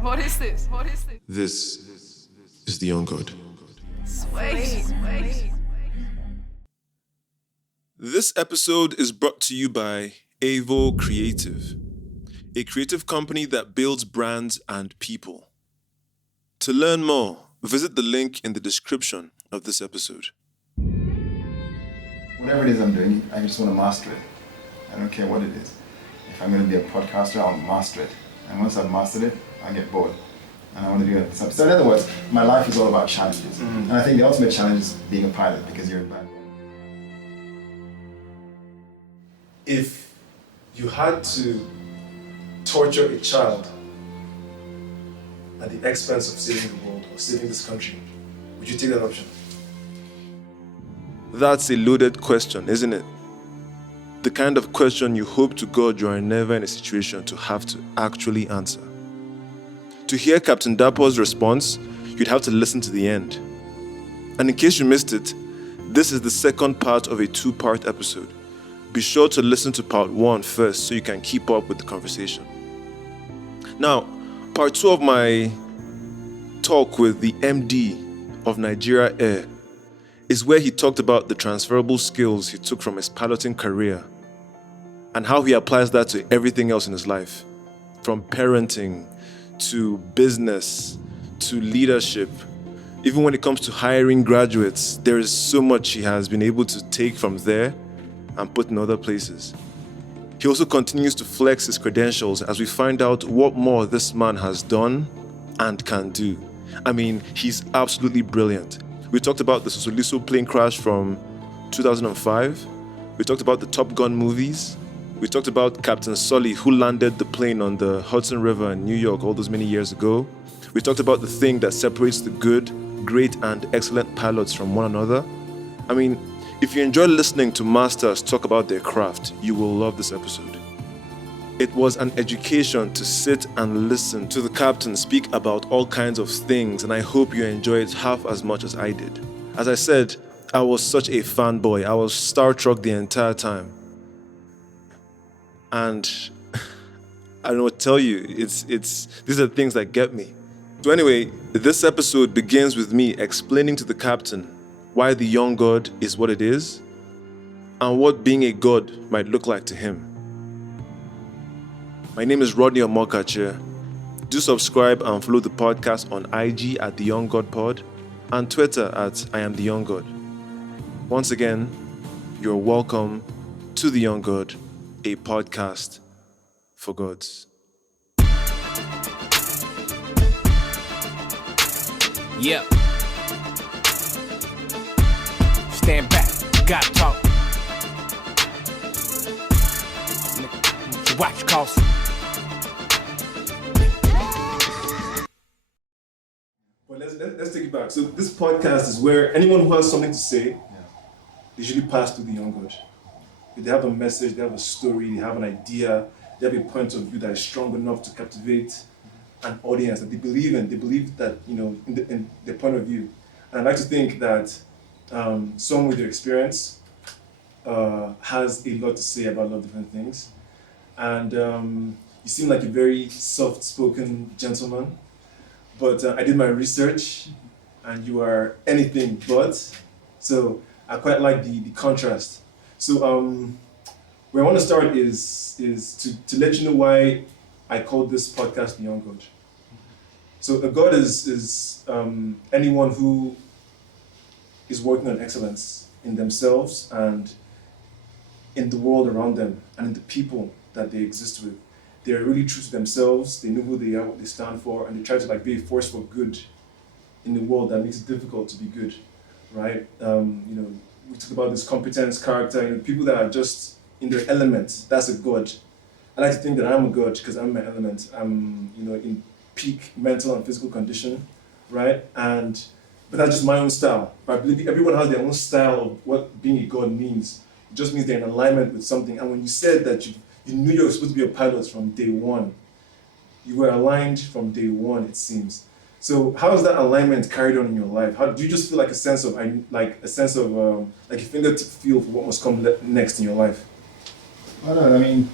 What is this? What is this? This is the young god. Wait. This episode is brought to you by Avo Creative, a creative company that builds brands and people. To learn more, visit the link in the description of this episode. Whatever it is I'm doing, I just want to master it. I don't care what it is. If I'm going to be a podcaster, I'll master it. And once I've mastered it, I get bored. And I want to do it. So in other words, my life is all about challenges. And I think the ultimate challenge is being a pilot because you're a pilot. If you had to torture a child at the expense of saving the world or saving this country, would you take that option? That's a loaded question, isn't it? The kind of question you hope to God you are never in a situation to have to actually answer. To hear Captain Dapo's response, you'd have to listen to the end. And in case you missed it, this is the second part of a two-part episode. Be sure to listen to part 1 first so you can keep up with the conversation. Now, part 2 of my talk with the MD of Nigeria Air is where he talked about the transferrable skills he took from his piloting career and how he applies that to everything else in his life, from parenting to business to leadership. Even when it comes to hiring graduates, there is so much he has been able to take from there and put in other places. He also continues to flex his credentials as we find out what more this man has done and can do. I mean, he's absolutely brilliant. We talked about the Sosoliso plane crash from 2005. We talked about the Top Gun movies. We talked about Captain Sully, who landed the plane on the Hudson River in New York all those many years ago. We talked about the thing that separates the good, great, and excellent pilots from one another. I mean, if you enjoy listening to masters talk about their craft, you will love this episode. It was an education to sit and listen to the captain speak about all kinds of things, and I hope you enjoy it half as much as I did. As I said, I was such a fanboy. I was starstruck the entire time. And I don't know what to tell you, these are things that get me. So anyway, this episode begins with me explaining to the captain why the young god is what it is and what being a god might look like to him. My name is Rodney Omokache. Do subscribe and follow the podcast on IG at The Young God Pod and Twitter at I Am The Young God. Once again, you're welcome to The Young God, a podcast for gods. Yeah. Stand back, gotta talk. Watch cost. But let's take it back. So this podcast is where anyone who has something to say, they usually pass through the young god. They have a message, they have a story, they have an idea, they have a point of view that is strong enough to captivate an audience that they believe in. They believe that, in their point of view. And I like to think that someone with their experience has a lot to say about a lot of different things. And you seem like a very soft-spoken gentleman, but I did my research, and you are anything but. So I quite like the contrast. So where I want to start is to let you know why I called this podcast The Young God. So a god is anyone who is working on excellence in themselves and in the world around them and in the people that they exist with. They are really true to themselves, they know who they are, what they stand for, and they try to be a force for good in the world that makes it difficult to be good, right? We talk about this competence, character, people that are just in their element. That's a god. I like to think that I'm a god because I'm in my element. I'm, in peak mental and physical condition, right? But that's just my own style. But I believe everyone has their own style of what being a god means. It just means they're in alignment with something. And when you said that you knew you were supposed to be a pilot from day one, you were aligned from day one, it seems. So how is that alignment carried on in your life? How do you just feel like a sense of a fingertip feel for what must come next in your life? Well, no, I mean,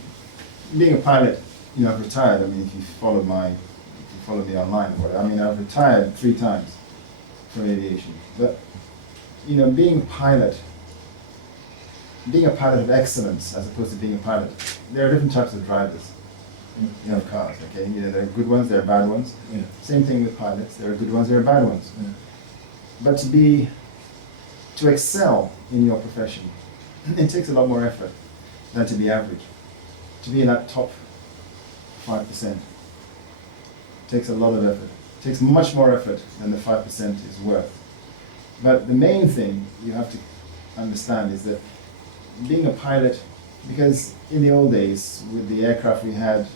being a pilot, I've retired. I mean, if you follow me online, I mean, I've retired 3 times from aviation. But, being a pilot of excellence as opposed to being a pilot, there are different types of drivers, of cars, okay? There are good ones, there are bad ones. Yeah. Same thing with pilots, there are good ones, there are bad ones. Yeah. But to excel in your profession, it takes a lot more effort than to be average. To be in that top 5% takes a lot of effort. It takes much more effort than the 5% is worth. But the main thing you have to understand is that being a pilot, because in the old days, with the aircraft we had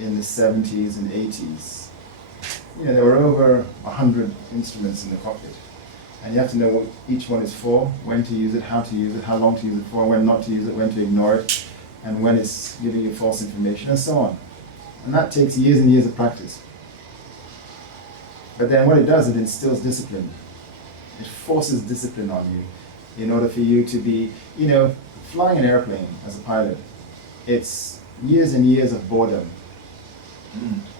in the 70s and 80s, there were over 100 instruments in the cockpit. And you have to know what each one is for, when to use it, how long to use it for, when not to use it, when to ignore it, and when it's giving you false information, and so on. And that takes years and years of practice. But then what it does, it instills discipline. It forces discipline on you in order for you to be, flying an airplane as a pilot, it's years and years of boredom,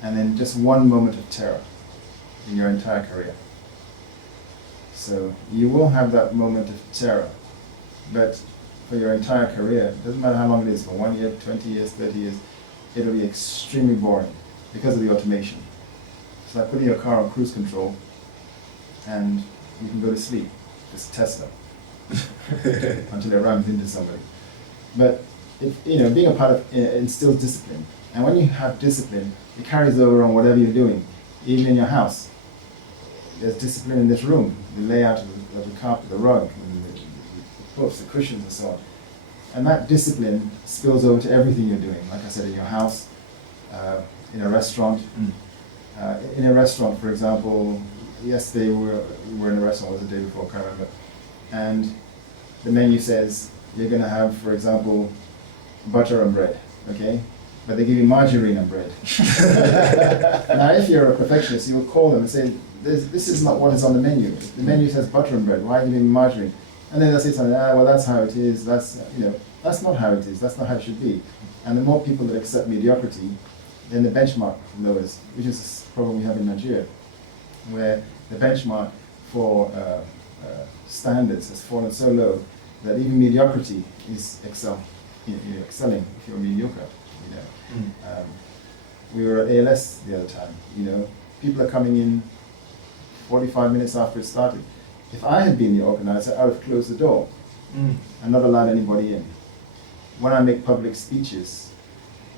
and then just one moment of terror in your entire career. So you will have that moment of terror, but for your entire career, it doesn't matter how long it is, for 1 year, 20 years, 30 years, it'll be extremely boring because of the automation. It's like putting your car on cruise control and you can go to sleep. It's Tesla until it rams into somebody. But being a pilot instills discipline, and when you have discipline, it carries over on whatever you're doing, even in your house. There's discipline in this room, the layout of the carpet, the rug, the books, the cushions, and so on. And that discipline spills over to everything you're doing. Like I said, in your house, in a restaurant. In a restaurant, for example, yesterday we were in a restaurant, was the day before, I can't remember. And the menu says you're going to have, for example, butter and bread, okay? But they give you margarine and bread. Now, if you're a perfectionist, you will call them and say, this is not what is on the menu. The menu says butter and bread. Why are you giving me margarine? And then they'll say something, well, that's how it is. That's not how it is. That's not how it should be. And the more people that accept mediocrity, then the benchmark lowers, which is a problem we have in Nigeria, where the benchmark for standards has fallen so low that even mediocrity is excelling if you're mediocre. We were at ALS the other time. People are coming in 45 minutes after it started. If I had been the organizer, I would have closed the door and not allowed anybody in. When I make public speeches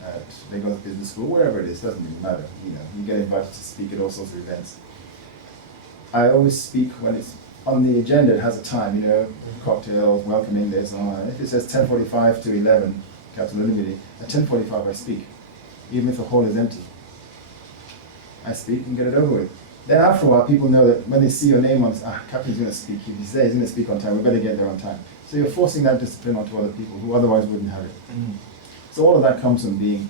at Lagos Business School, wherever it is, doesn't really matter. You get invited to speak at all sorts of events. I always speak when it's on the agenda. It has a time, cocktails, welcoming this, and all that. If it says 10:45 to 11, Captain Olumide, at 10:45 I speak, even if the hall is empty. I speak and get it over with. Then after a while, people know that when they see your name on this, Captain's going to speak. If he's there, he's going to speak on time. We better get there on time. So you're forcing that discipline onto other people who otherwise wouldn't have it. So all of that comes from being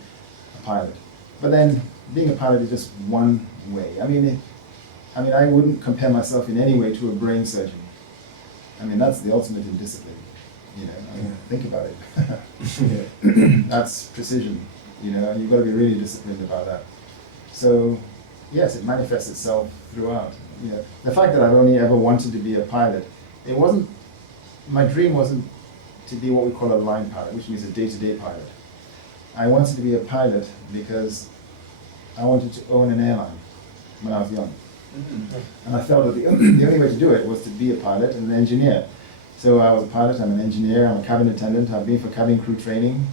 a pilot. But then being a pilot is just one way. I mean, I wouldn't compare myself in any way to a brain surgeon. That's the ultimate in discipline. Think about it. That's precision. And you've got to be really disciplined about that. So, yes, it manifests itself throughout. The fact that I've only ever wanted to be a pilot, my dream wasn't to be what we call a line pilot, which means a day-to-day pilot. I wanted to be a pilot because I wanted to own an airline when I was young. And I felt that the only way to do it was to be a pilot and an engineer. So I was a pilot, I'm an engineer, I'm a cabin attendant, I've been for cabin crew training.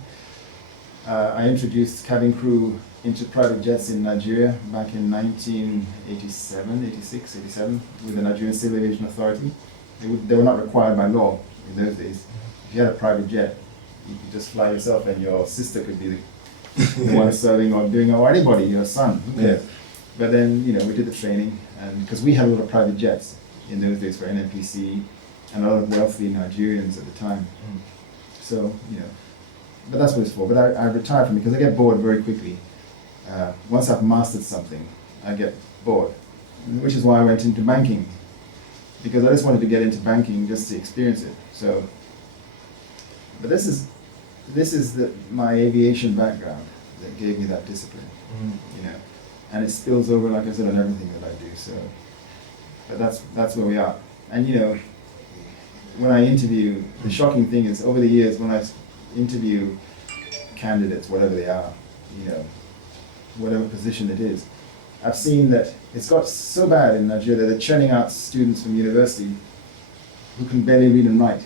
I introduced cabin crew into private jets in Nigeria back in 1986, 87, with the Nigerian Civil Aviation Authority. They were not required by law in those days. If you had a private jet, you could just fly yourself and your sister could be the one serving or doing, or anybody, your son. Yeah. But then, we did the training, and because we had a lot of private jets in those days for NNPC, and a lot of wealthy Nigerians at the time. So, but that's what it's for. But I retired from it because I get bored very quickly. Once I've mastered something, I get bored, which is why I went into banking, because I just wanted to get into banking just to experience it. So, but this is my aviation background. that gave me that discipline, you know. And it spills over, like I said, on everything that I do. So, but that's where we are. And you know, when I interview, the shocking thing is over the years when I interview candidates, whatever they are, you know, whatever position it is, I've seen that it's got so bad in Nigeria that they're churning out students from university who can barely read and write.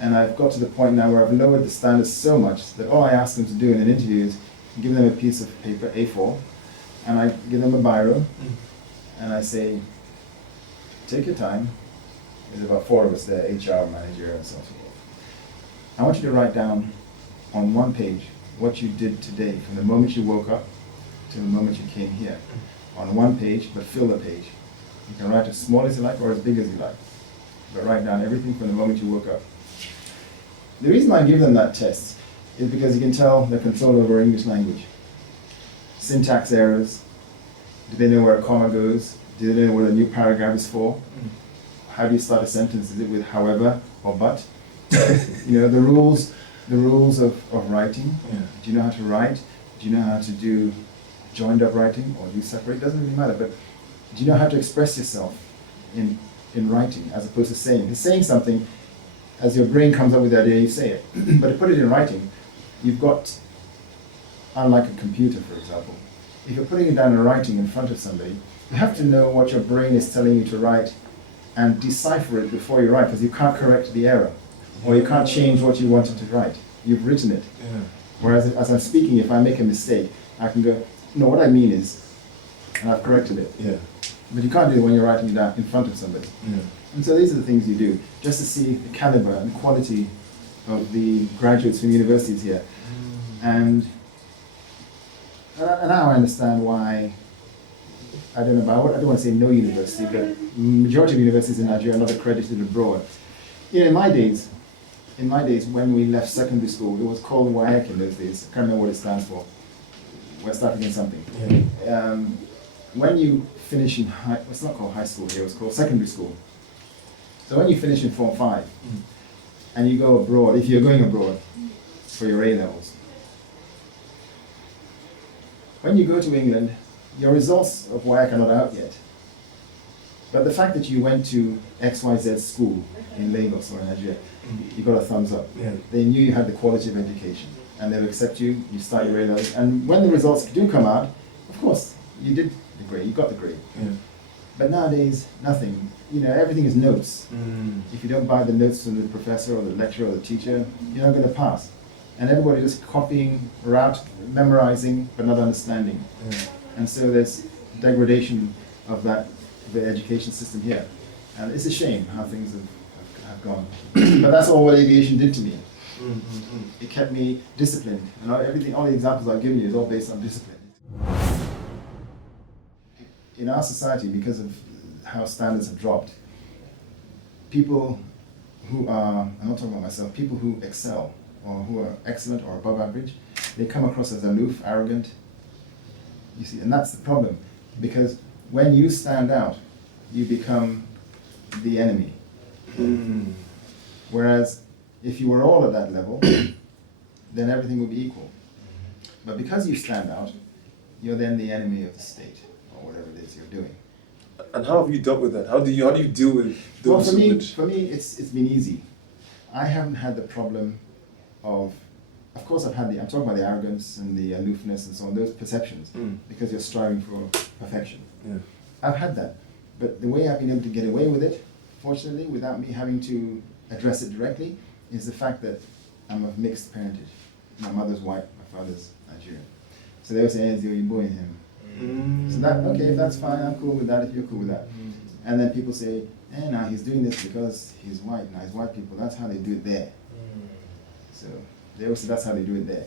And I've got to the point now where I've lowered the standards so much that all I ask them to do in an interview is give them a piece of paper, A4, and I give them a biro, and I say, take your time. There's about 4 of us there, HR, manager, and so on and so forth. I want you to write down on one page what you did today, from the moment you woke up to the moment you came here. On one page, but fill the page. You can write as small as you like or as big as you like, but write down everything from the moment you woke up. The reason I give them that test is because you can tell their control over English language. Syntax errors, do they know where a comma goes? Do they know what a new paragraph is for? How do you start a sentence? Is it with however or but? You know, the rules of writing. Yeah. Do you know how to write? Do you know how to do joined up writing or do separate? Doesn't really matter, but do you know how to express yourself in writing as opposed to saying? If saying something, as your brain comes up with the idea, you say it. But to put it in writing, you've got, unlike a computer, for example, if you're putting it down in writing in front of somebody, you have to know what your brain is telling you to write and decipher it before you write, because you can't correct the error, or you can't change what you wanted to write. You've written it. Yeah. Whereas as I'm speaking, if I make a mistake, I can go, no, what I mean is, and I've corrected it. Yeah. But you can't do it when you're writing it down in front of somebody. Yeah. And so these are the things you do, just to see the caliber and quality of the graduates from universities here. And now I understand why, I don't want to say no university, but majority of universities in Nigeria are not accredited abroad. You know, in my days, when we left secondary school, it was called WAEC in those days. I can't remember what it stands for. West African something. Yeah. When you finish in it's not called high school here, it's called secondary school. So when you finish in Form 5, and you go abroad, if you're going abroad for your A-levels, when you go to England, your results of WAEC are not out yet. But the fact that you went to XYZ school in Lagos or in Nigeria, you got a thumbs up. Yeah. They knew you had the quality of education, and they'll accept you, you start your A-levels, and when the results do come out, of course, you did the grade, you got the grade. Yeah. But nowadays, nothing. You know, everything is notes. If you don't buy the notes from the professor or the lecturer or the teacher, you're not going to pass. And everybody just copying, memorizing, but not understanding. Yeah. And so there's degradation of the education system here. And it's a shame how things have gone. But that's all what aviation did to me. It kept me disciplined. And all the examples I've given you is all based on discipline. In our society, because of how standards have dropped, people who are, I'm not talking about myself, people who excel or who are excellent or above average, they come across as aloof, arrogant. You see, and that's the problem, because when you stand out, you become the enemy. Whereas if you were all at that level, then everything would be equal. But because you stand out, you're then the enemy of the state, or whatever it is you're doing. And how have you dealt with that? How do you deal with those? Well, for me, it's been easy. I haven't had the problem of course I'm talking about the arrogance and the aloofness and so on, those perceptions, because you're striving for perfection. Yeah. I've had that, but the way I've been able to get away with it, fortunately, without me having to address it directly, is the fact that I'm of mixed parentage. My mother's white, my father's Nigerian. So they always say, hey, you're boy in him. So that, okay, if that's fine, I'm cool with that, if you're cool with that. And then people say, now he's doing this because he's white. Now, he's white people, that's how they do it there. So they always say that's how they do it there.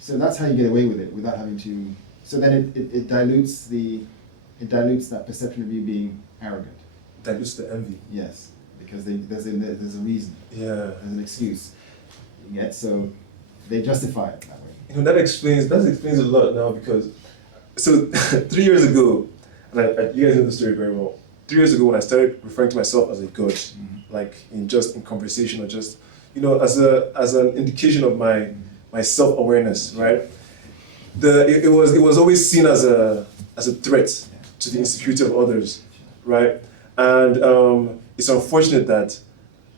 So that's how you get away with it without having to. So then it dilutes that perception of you being arrogant. Dilutes the envy. Yes, because there's a reason. Yeah. There's an excuse. Yet, so they justify it that way. You know, that explains a lot now, because so 3 years ago, and you guys know the story very well. 3 years ago, when I started referring to myself as a god, like in conversation, or just, you know, as an indication of my self-awareness, right? it was always seen as a threat to the insecurity of others, right? And it's unfortunate that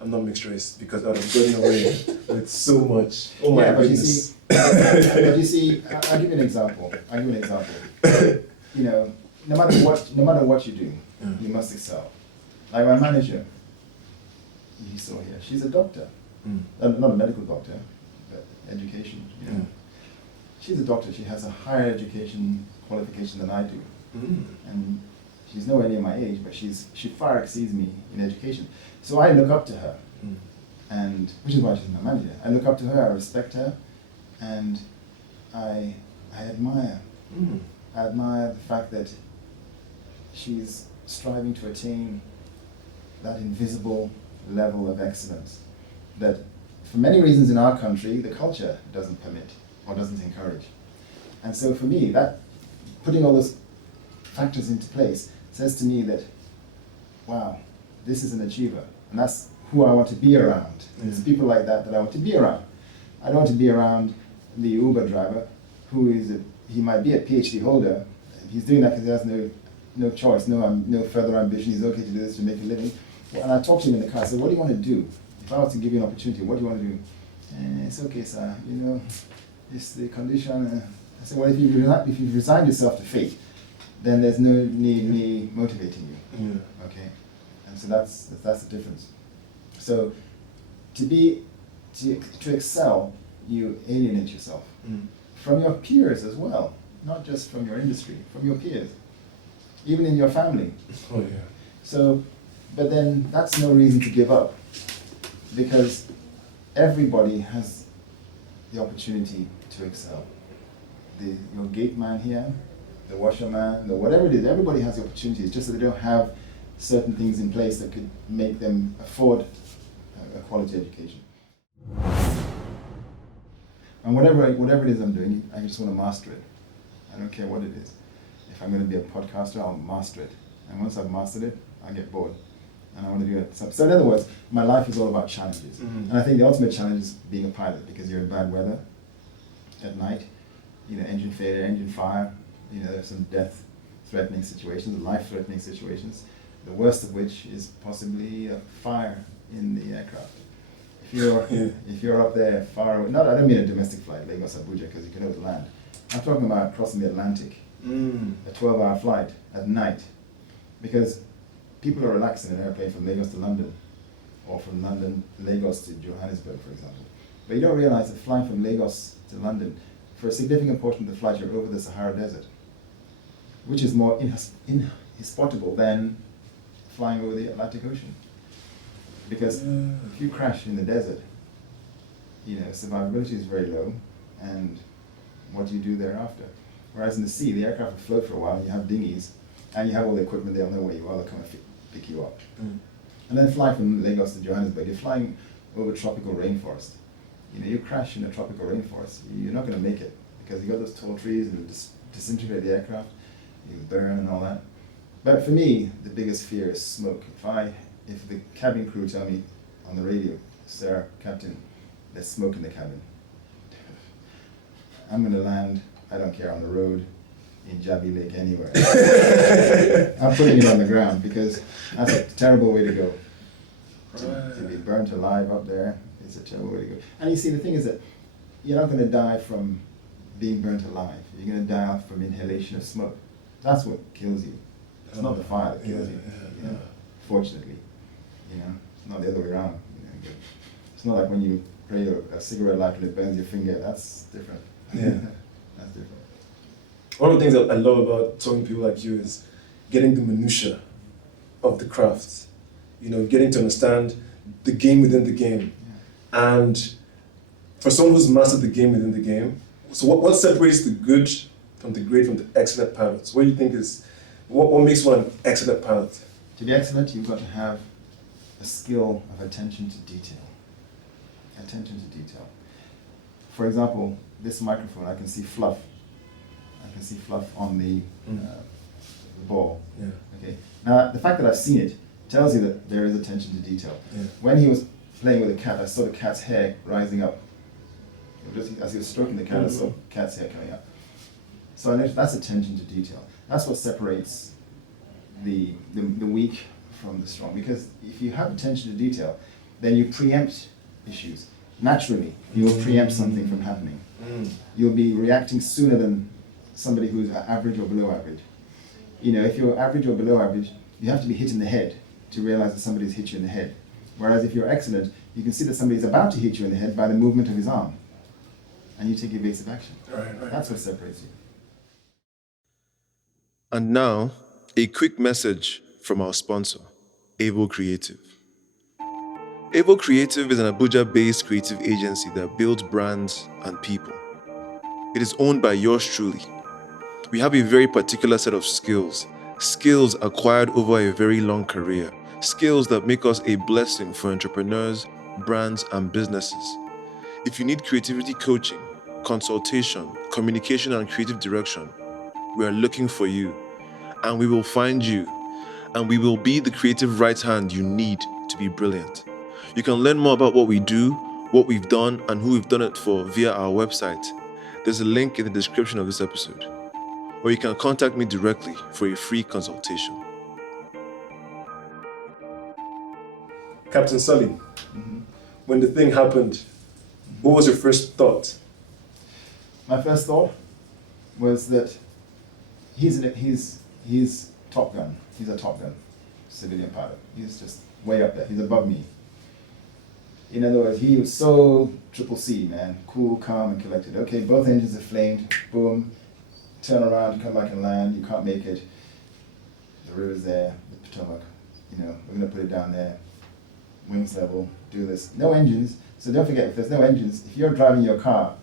I'm not mixed race because I would have gotten away with so much. Oh my goodness. But you see, I'll give you an example. You know, no matter what you do, you must excel. Like my manager, you saw here, she's a doctor. Not a medical doctor, but education. You know. She's a doctor. She has a higher education qualification than I do, and she's nowhere near my age, but she far exceeds me in education. So I look up to her, and which is why she's my manager. I look up to her. I respect her, and I admire. I admire the fact that she's striving to attain that invisible level of excellence that for many reasons in our country the culture doesn't permit or doesn't encourage. And so for me, that putting all those factors into place says to me that, wow, this is an achiever, and that's who I want to be around. It's people like that I want to be around. I don't want to be around the Uber driver who he might be a PhD holder. He's doing that because he has no choice, no further ambition. He's okay to do this to make a living. And I talked to him in the car. I said, what do you want to do? If I was to give you an opportunity, what do you want to do? It's okay, sir. You know, it's the condition. I said, well, if you resign yourself to fate, then there's no need me motivating you. Okay, and so that's the difference. So to excel, you alienate yourself from your peers as well, not just from your industry, from your peers, even in your family. Oh yeah. So, but then that's no reason to give up, because everybody has the opportunity to excel. Your gate man here, the washerman, whatever it is, everybody has the opportunity. It's just that they don't have certain things in place that could make them afford a quality education. And whatever it is I'm doing, I just want to master it. I don't care what it is. If I'm going to be a podcaster, I'll master it. And once I've mastered it, I get bored. And I want to do it. So in other words, my life is all about challenges. And I think the ultimate challenge is being a pilot, because you're in bad weather at night, you know, engine failure, engine fire, you know, there's some death-threatening situations, life-threatening situations, the worst of which is possibly a fire in the aircraft. If you're up there far away, I don't mean a domestic flight, Lagos, Abuja, because you can always land. I'm talking about crossing the Atlantic, a 12-hour flight at night, because people are relaxing in an airplane from Lagos to London, or from Lagos to Johannesburg, for example. But you don't realize that flying from Lagos to London, for a significant portion of the flight, you're over the Sahara Desert, which is more inhospitable than flying over the Atlantic Ocean. Because if you crash in the desert, you know, survivability is very low, and what do you do thereafter? Whereas in the sea, the aircraft will float for a while, and you have dinghies, and you have all the equipment, they'll know where you are, they'll come and pick you up. And then fly from Lagos to Johannesburg, you're flying over tropical rainforest. You know, you crash in a tropical rainforest, you're not going to make it, because you got those tall trees, and disintegrate the aircraft, you burn and all that. But for me, the biggest fear is smoke. If the cabin crew tell me on the radio, sir, captain, there's smoke in the cabin, I'm going to land, I don't care, on the road, in Jabi Lake, anywhere. I'm putting it on the ground, because that's a terrible way to go. To be burnt alive up there is a terrible way to go. And you see, the thing is that you're not going to die from being burnt alive. You're going to die from inhalation of smoke. That's what kills you. It's not the fire that kills you. You know? Fortunately, you know, it's not the other way around. You know? It's not like when you spray a cigarette lighter and it burns your finger. That's different. Yeah. That's different. One of the things that I love about talking to people like you is getting the minutiae of the craft. You know, getting to understand the game within the game. Yeah. And for someone who's mastered the game within the game, so what separates the good from the great from the excellent pilots? What do you think is, what makes one an excellent pilot? To be excellent, you've got to have a skill of attention to detail. Attention to detail. For example, this microphone, I can see fluff. I can see fluff on the ball. Yeah. Okay. Now, the fact that I've seen it tells you that there is attention to detail. Yeah. When he was playing with the cat, I saw the cat's hair rising up. As he was stroking the cat, I saw the cat's hair coming up. So I know that's attention to detail. That's what separates the weak from the strong. Because if you have attention to detail, then you preempt issues. Naturally, you will preempt something from happening. You'll be reacting sooner than somebody who's average or below average. You know, if you're average or below average, you have to be hit in the head to realize that somebody's hit you in the head. Whereas if you're excellent, you can see that somebody's about to hit you in the head by the movement of his arm. And you take evasive action. Right. That's what separates you. And now, a quick message from our sponsor, Avo Creative. Avo Creative is an Abuja-based creative agency that builds brands and people. It is owned by yours truly. We have a very particular set of skills acquired over a very long career, skills that make us a blessing for entrepreneurs, brands, and businesses. If you need creativity coaching, consultation, communication, and creative direction, we are looking for you, and we will find you, and we will be the creative right hand you need to be brilliant. You can learn more about what we do, what we've done, and who we've done it for via our website. There's a link in the description of this episode. Or you can contact me directly for a free consultation. Captain Sully, when the thing happened, what was your first thought? My first thought was that he's Top Gun. He's a Top Gun civilian pilot. He's just way up there. He's above me. In other words, he was so triple C, man. Cool, calm, and collected. Okay, both engines are flamed. Boom. Turn around, come back and land. You can't make it. The river's there, the Potomac. You know, we're going to put it down there. Wings level, do this. No engines. So don't forget, if there's no engines, if you're driving your car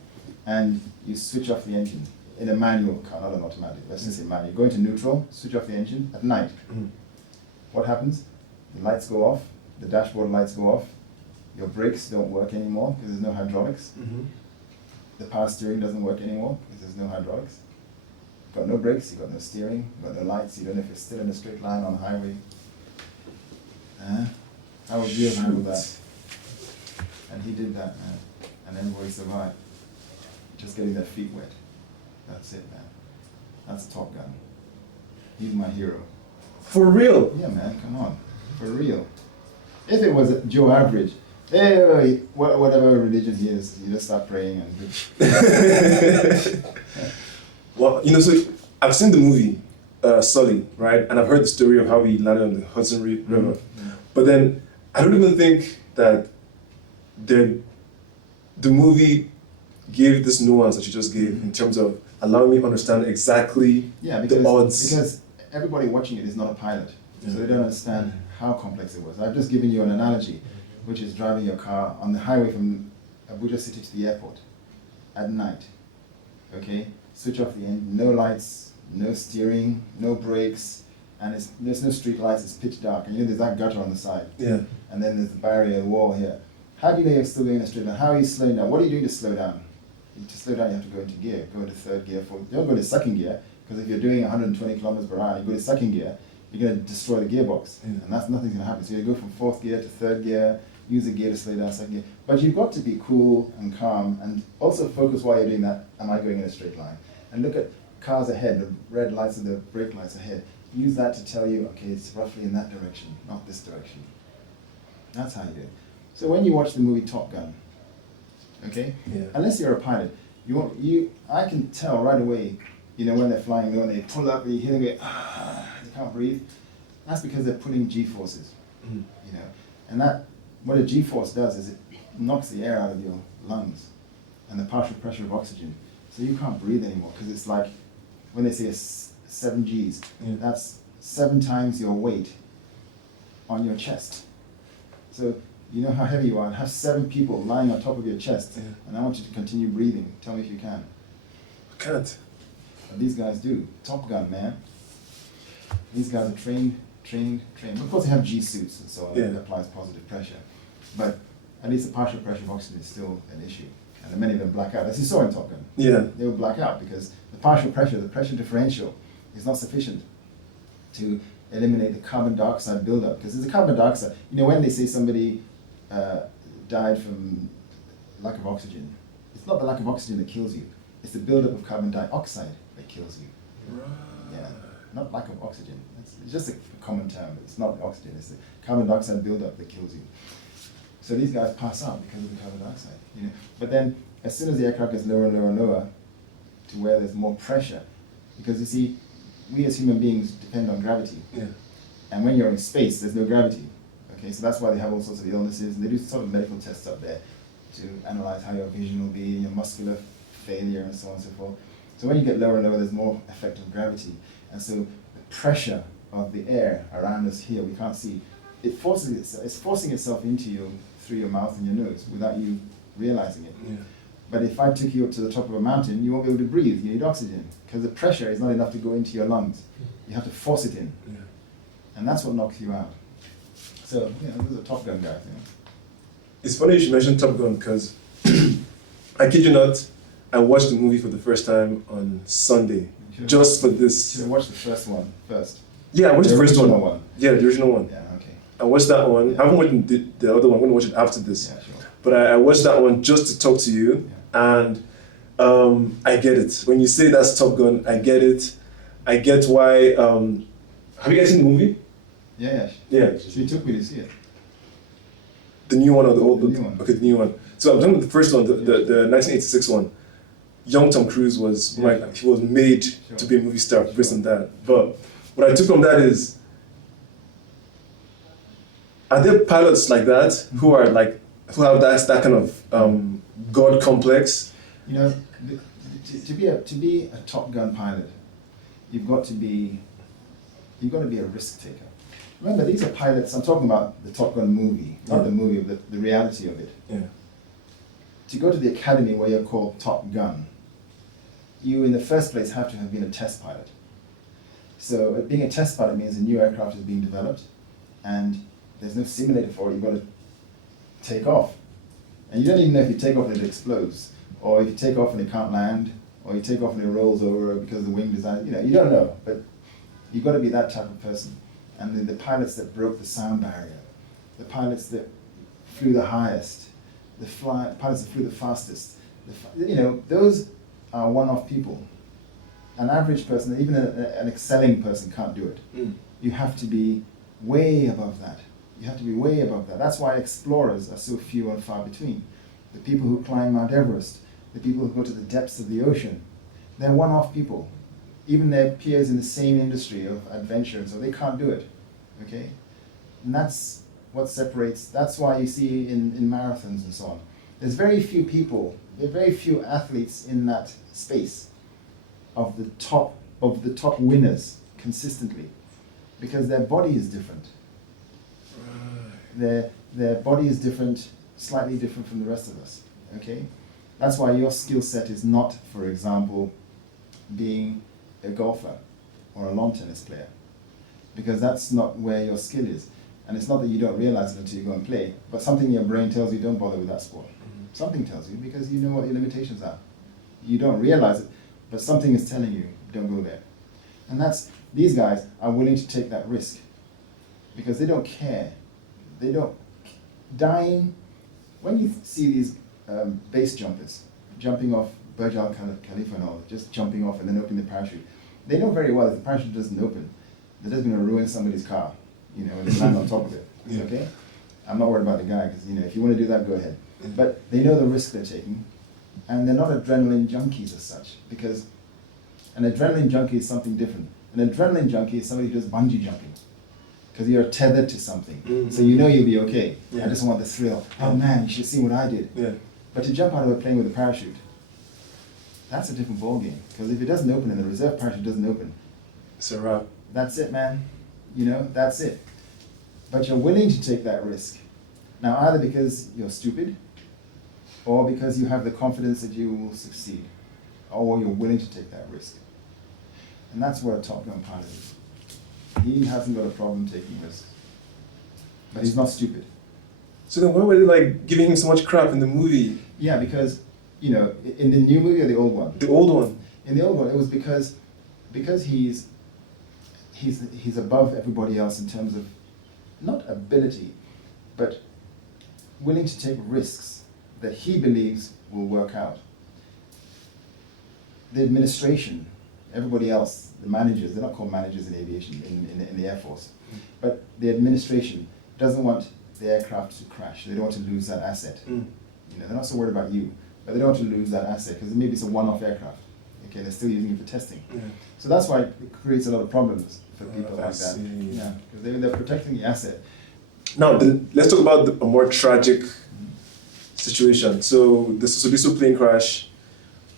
and you switch off the engine in a manual car, not an automatic, let's just say manual, you go into neutral, switch off the engine at night. What happens? The lights go off, the dashboard lights go off, your brakes don't work anymore because there's no hydraulics. The power steering doesn't work anymore because there's no hydraulics. You've got no brakes, you've got no steering, you've got no lights, you don't know if you're still in a straight line on the highway. How would you have handled that? And he did that, man. And everybody survived. Just getting their feet wet. That's it, man. That's Top Gun. He's my hero. For real? Yeah, man, come on. For real. If it was Joe Average, hey, whatever religion he is, you just start praying and... Well, you know, so I've seen the movie Sully, right? And I've heard the story of how he landed on the Hudson River. But then I don't even think that the movie gave this nuance that you just gave in terms of allowing me to understand exactly the odds. Because everybody watching it is not a pilot, so they don't understand how complex it was. I've just given you an analogy, which is driving your car on the highway from Abuja City to the airport at night. Okay, switch off the engine, no lights, no steering, no brakes. And there's no street lights, it's pitch dark, and you know there's that gutter on the side. And then there's the barrier, the wall here. How do you know you're still going in a straight line? How are you slowing down? What are you doing to slow down? To slow down, you have to go into gear, go into third gear, fourth. Don't go to second gear, because if you're doing 120 kilometers per hour, you go to second gear, you're going to destroy the gearbox, and nothing's going to happen. So you go from fourth gear to third gear, use the gear to slow down second gear. But you've got to be cool and calm, and also focus while you're doing that. Am I going in a straight line? And look at cars ahead, the red lights and the brake lights ahead. Use that to tell you, okay, it's roughly in that direction, not this direction. That's how you do it. So when you watch the movie Top Gun, okay, unless you're a pilot, I can tell right away, you know, when they're flying, when they pull up, you hear them go, they can't breathe. That's because they're putting G-forces, you know. And that, what a G-force does is it knocks the air out of your lungs and the partial pressure of oxygen. So you can't breathe anymore, because it's like, when they say 7 Gs, that's 7 times your weight on your chest. So you know how heavy you are, and have 7 people lying on top of your chest, and I want you to continue breathing. Tell me if you can. I can't. But these guys do. Top Gun, man. These guys are trained. Of course they have G suits, and so it applies positive pressure. But at least the partial pressure of oxygen is still an issue. And many of them black out. As you saw in Top Gun. They will black out because the partial pressure, the pressure differential, is not sufficient to eliminate the carbon dioxide buildup. Because there's a carbon dioxide. You know, when they say somebody died from lack of oxygen, it's not the lack of oxygen that kills you. It's the buildup of carbon dioxide that kills you. Yeah, not lack of oxygen. It's just a common term. It's not oxygen. It's the carbon dioxide buildup that kills you. So these guys pass out because of the carbon dioxide. You know, but then as soon as the aircraft gets lower and lower and lower, to where there's more pressure, because you see, we as human beings depend on gravity. Yeah. And when you're in space, there's no gravity. Okay, so that's why they have all sorts of illnesses, and they do sort of medical tests up there to analyze how your vision will be, your muscular failure, and so on and so forth. So when you get lower and lower, there's more effect of gravity. And so the pressure of the air around us here, we can't see, it's forcing itself into you through your mouth and your nose without you realizing it. Yeah. But if I took you up to the top of a mountain, you won't be able to breathe. You need oxygen because the pressure is not enough to go into your lungs. You have to force it in, Yeah. and that's what knocks you out. So, those are Top Gun guys. It's funny you should mention Top Gun because I kid you not, I watched the movie for the first time on Sunday just for You this. should have watched the first one first. Yeah, I watched the first original one. Yeah, the original one. Yeah, okay. I watched that one. I haven't watched the other one. I'm going to watch it after this. Yeah, sure. But I watched that one just to talk to you, and I get it. When you say that's Top Gun, I get it. I get why. Have you guys seen the movie? Yeah. Yeah. She took me to see it. The new one or the old The new one. Okay, the new one. So I'm talking about the first one, the 1986 one. Young Tom Cruise was he was made to be a movie star based on that. But what I took from that is, are there pilots like that who have that kind of God complex? You know, to be a Top Gun pilot, you've got to be a risk taker. Remember, these are pilots. I'm talking about the Top Gun movie, not the movie, but the reality of it. Yeah. To go to the academy where you're called Top Gun, you in the first place have to have been a test pilot. So being a test pilot means a new aircraft is being developed, and there's no simulator for it. You've got to take off, and you don't even know if you take off and it explodes, or if you take off and it can't land, or you take off and it rolls over because of the wing design. You don't know, but you've got to be that type of person. And the pilots that broke the sound barrier, the pilots that flew the highest, the pilots that flew the fastest, those are one-off people. An average person, even an excelling person, can't do it. You have to be way above that. You have to be way above that. That's why explorers are so few and far between. The people who climb Mount Everest, the people who go to the depths of the ocean, they're one-off people. Even their peers in the same industry of adventure, so they can't do it, okay? And that's what separates, that's why you see in marathons and so on, there's very few people, there are very few athletes in that space of the top winners consistently, because their body is different. Their body is different, slightly different from the rest of us, okay? That's why your skill set is not, for example, being a golfer or a lawn tennis player, because that's not where your skill is. And it's not that you don't realize it until you go and play, but something in your brain tells you don't bother with that sport. Something tells you, because you know what your limitations are. You don't realize it, but something is telling you don't go there. And these guys are willing to take that risk because they don't care. Dying, when you see these base jumpers jumping off Burj Al Khalifa and all, just jumping off and then opening the parachute, they know very well if the parachute doesn't open, they're just going to ruin somebody's car, when they land on top of it, okay? I'm not worried about the guy, because, if you want to do that, go ahead. But they know the risk they're taking, and they're not adrenaline junkies as such, because an adrenaline junkie is something different. An adrenaline junkie is somebody who does bungee jumping, because you're tethered to something, so you know you'll be okay. I just want the thrill. Oh man, you should see what I did. But to jump out of a plane with a parachute, that's a different ballgame, because if it doesn't open and the reserve parachute doesn't open, it's a wrap. That's it, man. That's it. But you're willing to take that risk. Now, either because you're stupid, or because you have the confidence that you will succeed, or you're willing to take that risk. And that's where a Top Gun pilot is. He hasn't got a problem taking risks. But he's not stupid. So then why were they giving him so much crap in the movie? Yeah, because, in the new movie or the old one? The old one. In the old one, it was because he's above everybody else in terms of, not ability, but willing to take risks that he believes will work out. The administration everybody else, the managers, they're not called managers in aviation, in the Air Force, but the administration doesn't want the aircraft to crash. They don't want to lose that asset. They're not so worried about you, but they don't want to lose that asset because maybe it's a one-off aircraft. Okay, they're still using it for testing. So that's why it creates a lot of problems for people like that. Yeah, because they're protecting the asset. Now, let's talk about a more tragic situation. So the Sosoliso plane crash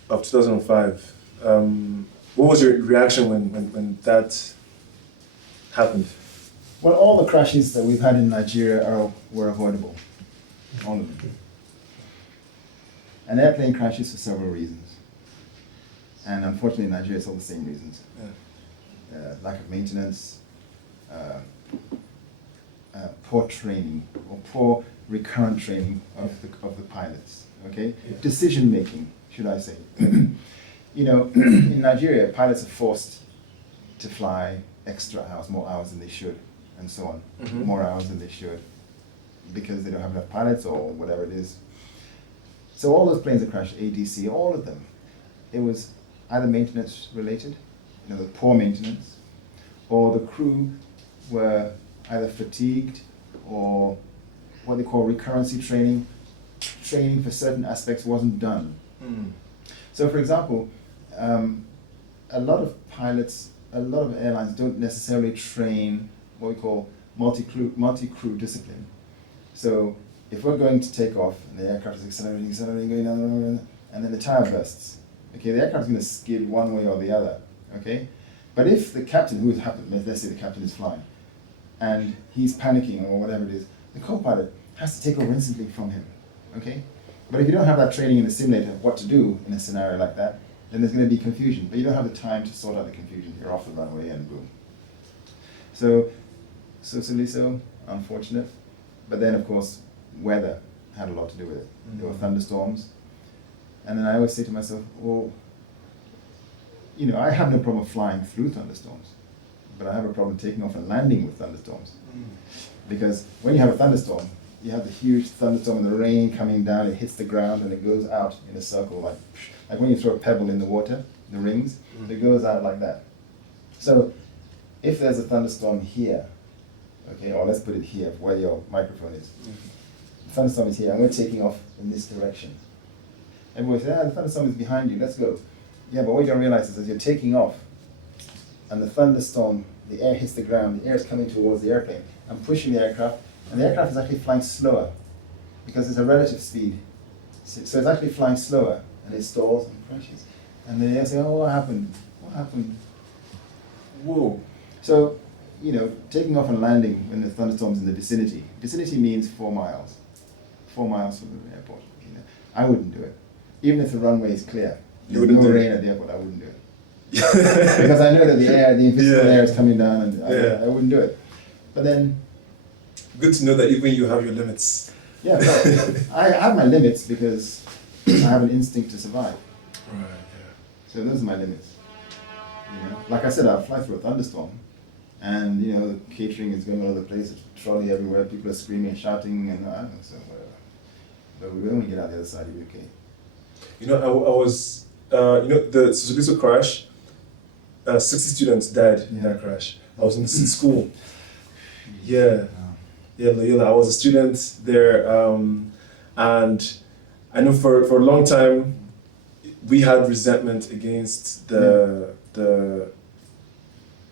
of 2005. What was your reaction when that happened? Well, all the crashes that we've had in Nigeria were avoidable. All of them. An airplane crashes for several reasons. And unfortunately in Nigeria it's all the same reasons. Lack of maintenance, poor training, or poor recurrent training of the pilots. Okay? Decision making, should I say. In Nigeria, pilots are forced to fly extra hours, more hours than they should, and so on. More hours than they should, because they don't have enough pilots or whatever it is. So all those planes that crashed, ADC, all of them, it was either maintenance related, the poor maintenance, or the crew were either fatigued or what they call recurrency training. Training for certain aspects wasn't done. So for example, a lot of pilots, a lot of airlines don't necessarily train what we call multi-crew discipline. So if we're going to take off and the aircraft is accelerating, going down, and then the tire bursts, okay, the aircraft is going to skid one way or the other, okay? But if the captain, let's say the captain is flying, and he's panicking or whatever it is, the co-pilot has to take over instantly from him, okay? But if you don't have that training in the simulator of what to do in a scenario like that, then there's going to be confusion, but you don't have the time to sort out the confusion. You're off the runway and boom. So Sosoliso, unfortunate, but then of course, weather had a lot to do with it. There were thunderstorms, and then I always say to myself, well, I have no problem flying through thunderstorms, but I have a problem taking off and landing with thunderstorms. Because when you have a thunderstorm, you have the huge thunderstorm and the rain coming down, it hits the ground and it goes out in a circle, like when you throw a pebble in the water, the rings, it goes out like that. So if there's a thunderstorm here, okay, or let's put it here, where your microphone is. The thunderstorm is here, and we're taking off in this direction. Everybody says, the thunderstorm is behind you, let's go. Yeah, but what you don't realize is that you're taking off, and the thunderstorm, the air hits the ground, the air is coming towards the airplane. I'm pushing the aircraft, and the aircraft is actually flying slower, because it's a relative speed. So it's actually flying slower, and it stalls and crashes. And then they say, oh, what happened? What happened? Whoa. So, taking off and landing when the thunderstorm's in the vicinity. Vicinity means 4 miles. 4 miles from the airport. I wouldn't do it. Even if the runway is clear. There's no rain at the airport, I wouldn't do it. Because I know that the invisible air is coming down, and I wouldn't do it. But then... Good to know that even you have your limits. Yeah, well, I have my limits because I have an instinct to survive. Right, yeah. So those are my limits. Like I said, I'll fly through a thunderstorm, and the catering is going all over the place, a trolley everywhere, people are screaming and shouting, and I don't know, so whatever. But when we get out the other side, you'll be okay. I was, the Sosoliso crash, 60 students died in that crash. I was in school. Yeah, Loyola. I was a student there, and I know for a long time we had resentment against the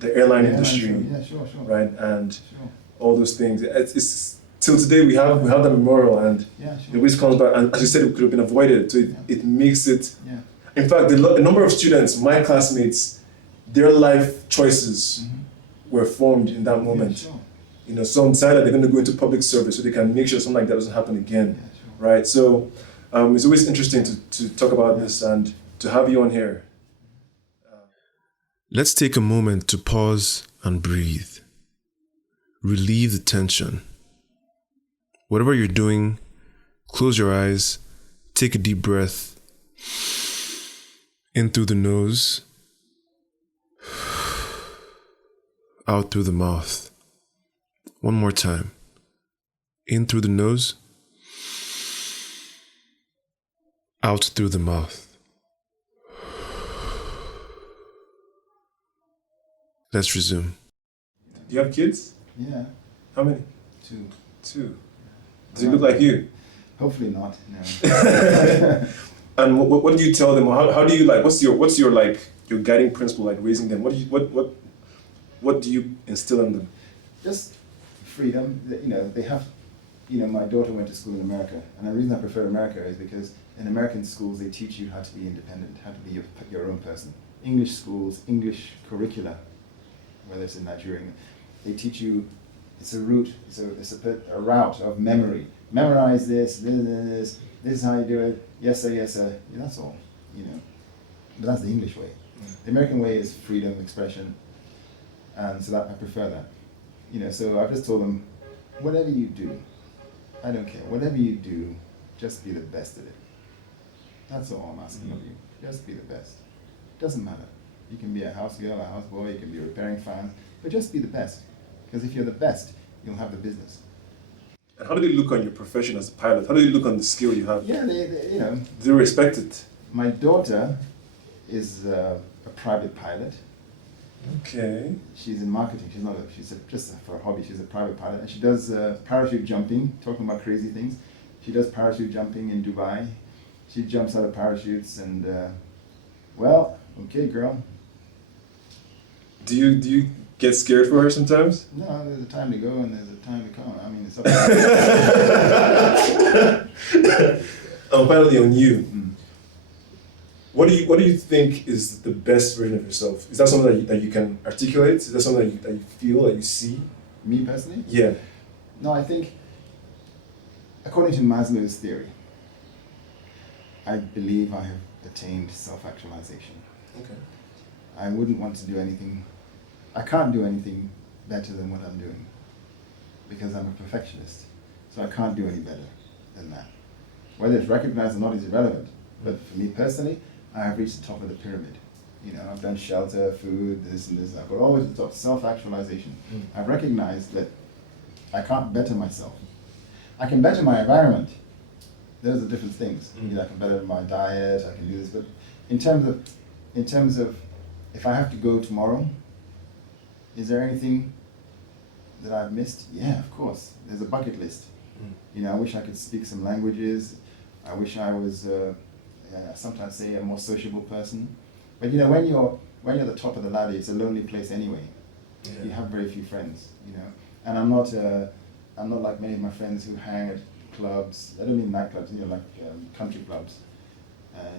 airline industry, right, and all those things. It's till today we have the memorial, and the waste comes back, and as you said, it could have been avoided. So it makes it. In fact, a number of students, my classmates, their life choices were formed in that moment. Some decided they're going to go into public service so they can make sure something like that doesn't happen again, right? So it's always interesting to talk about this and to have you on here. Let's take a moment to pause and breathe. Relieve the tension. Whatever you're doing, close your eyes, take a deep breath. In through the nose, out through the mouth. One more time. In through the nose, out through the mouth. Let's resume. Do you have kids? Yeah, How many? 2. 2. Does he look like you? Hopefully not. No. And what do you tell them? How do you like? What's your like your guiding principle like raising them? What do you instill in them? Just freedom. You know, they have. You know, my daughter went to school in America, and the reason I prefer America is because in American schools they teach you how to be independent, how to be your own person. English schools, English curricula, whether it's in Nigerian, they teach you. It's a route. It's a route of memory. Memorize this. This is how you do it. Yes sir, yes sir. Yeah, that's all. You know, but that's the English way. The American way is freedom, expression, and so that I prefer that. You know, so I've just told them, whatever you do, I don't care. Whatever you do, just be the best at it. That's all I'm asking of you. Just be the best. Doesn't matter. You can be a house girl, a house boy, you can be repairing fans, but just be the best. Because if you're the best, you'll have the business. And how do they look on your profession as a pilot? How do they look on the skill you have? Yeah, they you know. Do they respect it? My daughter is a private pilot. Okay. She's in marketing. Just for a hobby. She's a private pilot, and she does parachute jumping. Talking about crazy things, she does parachute jumping in Dubai. She jumps out of parachutes, and well, okay, girl. Do you get scared for her sometimes? No, there's a time to go and there's a time to come. I mean, it's up to And finally, on you. Mm. What do you think is the best version of yourself? Is that something that you can articulate? Is that something that you feel, that you see? Me personally? Yeah. No, I think, according to Maslow's theory, I believe I have attained self-actualization. Okay. I wouldn't want to do anything, I can't do anything better than what I'm doing because I'm a perfectionist. So I can't do any better than that. Whether it's recognized or not is irrelevant. But for me personally, I have reached the top of the pyramid. You know, I've done shelter, food, this and this. I've got always the top, self-actualization. I've recognized that I can't better myself. I can better my environment. Those are different things. You know, I can better my diet, I can do this. But in terms of if I have to go tomorrow, is there anything that I've missed? Yeah, of course. There's a bucket list. You know, I wish I could speak some languages. I wish I was, sometimes say, a more sociable person. But you know, when you're at the top of the ladder, it's a lonely place anyway. Yeah. You have very few friends, you know. And I'm not like many of my friends who hang at clubs. I don't mean nightclubs, you know, like country clubs,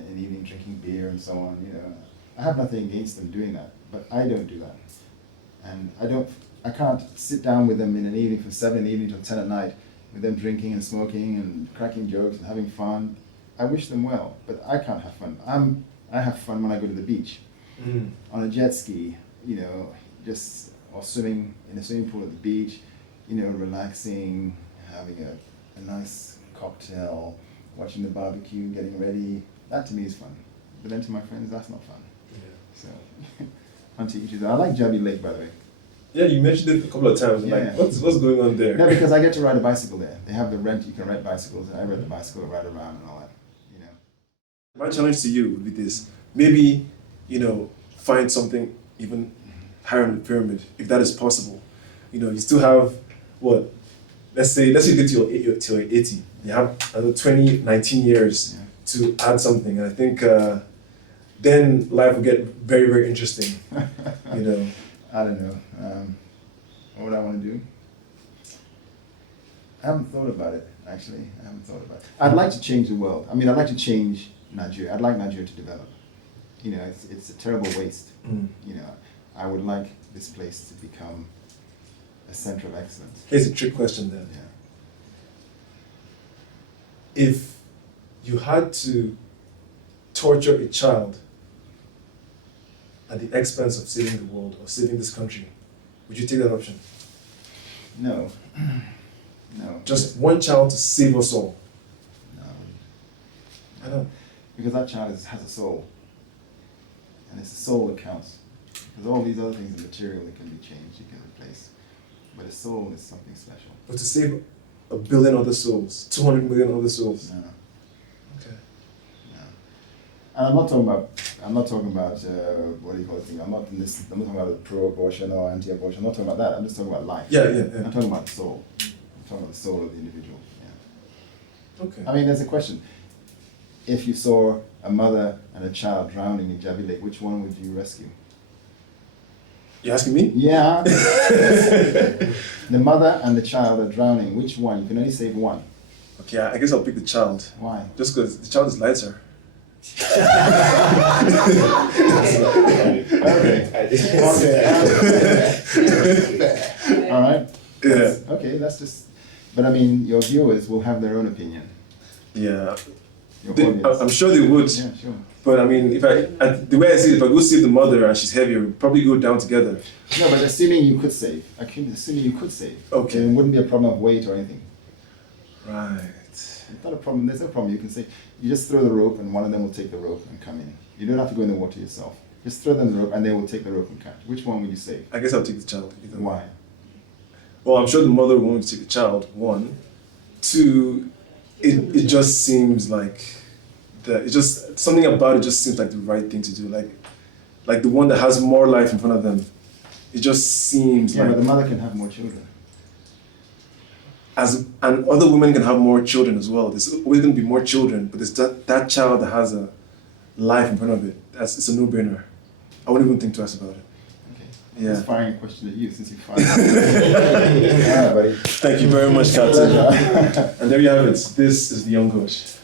in the evening drinking beer and so on. You know, I have nothing against them doing that, but I don't do that. And I can't sit down with them in an evening from 7 in the evening till 10 at night with them drinking and smoking and cracking jokes and having fun. I wish them well, but I can't have fun. I have fun when I go to the beach, on a jet ski, you know, or swimming in a swimming pool at the beach, you know, relaxing, having a nice cocktail, watching the barbecue, getting ready. That to me is fun. But then to my friends, that's not fun. Yeah. So, on to each other. I like Jabi Lake, by the way. Yeah, you mentioned it a couple of times. Yeah. Like, what's going on there? No, because I get to ride a bicycle there. They have you can rent bicycles, and I rent the bicycle, ride around and all that, you know. My challenge to you would be this. Maybe, you know, find something even higher in the pyramid, if that is possible. You know, you still have, what, let's say you get to your 80. You have another 20, 19 years to add something. And I think then life will get very, very interesting, you know. I don't know. What would I want to do? I haven't thought about it, actually. I'd like to change the world. I mean, I'd like to change Nigeria. I'd like Nigeria to develop. You know, it's a terrible waste. You know, I would like this place to become a center of excellence. Here's a trick question then. Yeah. If you had to torture a child at the expense of saving the world or saving this country, would you take that option? No. No. Just one child to save us all. No. I don't. Because that child has a soul. And it's the soul that counts. Because all these other things are material that can be changed, you can replace. But a soul is something special. But to save 1 billion other souls, 200 million other souls. No. Okay. No. And I'm not talking about what do you call it thing. I'm not talking about pro-abortion or anti-abortion. I'm not talking about that. I'm just talking about life. Yeah. I'm talking about the soul. I'm talking about the soul of the individual. Yeah. Okay. I mean, there's a question. If you saw a mother and a child drowning in Jabi Lake, which one would you rescue? You asking me? Yeah. The mother and the child are drowning. Which one? You can only save one. Okay, I guess I'll pick the child. Why? Just because the child is lighter. Okay. All right. Yeah. Okay, that's just. But I mean, your viewers will have their own opinion. Yeah. Your audience. I'm sure they would. Yeah, sure. But I mean, the way I see it, if I go save the mother and she's heavier, we'll probably go down together. No, but assuming you could save. Assuming you could save. Okay. There wouldn't be a problem of weight or anything. Right. It's not a problem. There's no problem. You can say, you just throw the rope and one of them will take the rope and come in. You don't have to go in the water yourself. Just throw them the rope and they will take the rope and catch. Which one would you save? I guess I'll take the child. Either way. Why? Well, I'm sure the mother will want to take the child, one. Two, it just seems like it's just something about it just seems like the right thing to do. Like the one that has more life in front of them. It just seems Yeah, like but the mother can have more children. and other women can have more children as well. There's always going to be more children, but there's that child that has a life in front of it. It's a no-brainer. I wouldn't even think twice about it. Okay. Yeah. Just firing a question at you since you fired. All right, buddy. Thank you very much, Captain. And there you have it. This is the young coach.